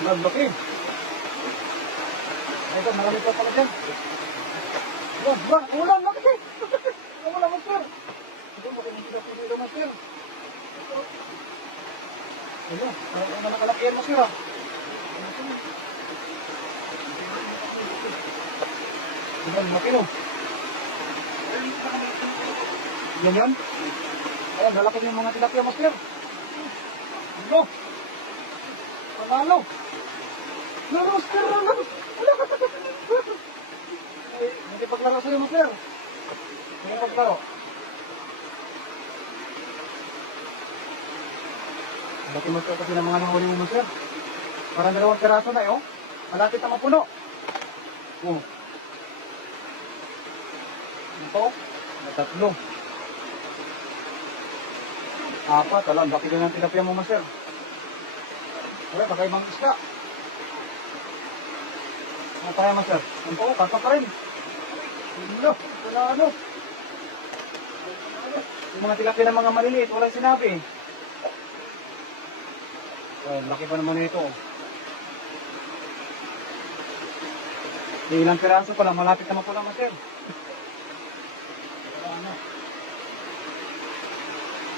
Naglaki. Ay, ito, marami pa pala dyan. Ulan, laki. Wala, master. Ito, makinig sila po dito, master. Ano, ano nakalaki yan, master, ah. Yan, laki, no. Yan yan. Ayan, lalaki yung mga tilapia, master. Ano? Panalo. No, master, ano? Hindi paglaro sa'yo, master. Hindi paglaro. Laki, master, kasi ng mga nahuli mo, master. Parang 2 piraso na, oh. Malapit na mapuno. Oh. Ito, na 3. 4, alam, laki din ang tilapia mo, master. Wala, baka ibang isda. Ano kaya, master? Ito, kanta pa rin. Ano? Ano? Yung mga tilapia ng mga maliliit, walang sinabi. Laki pa naman ito. Ilang piraso pa lang, malapit naman po lang, master.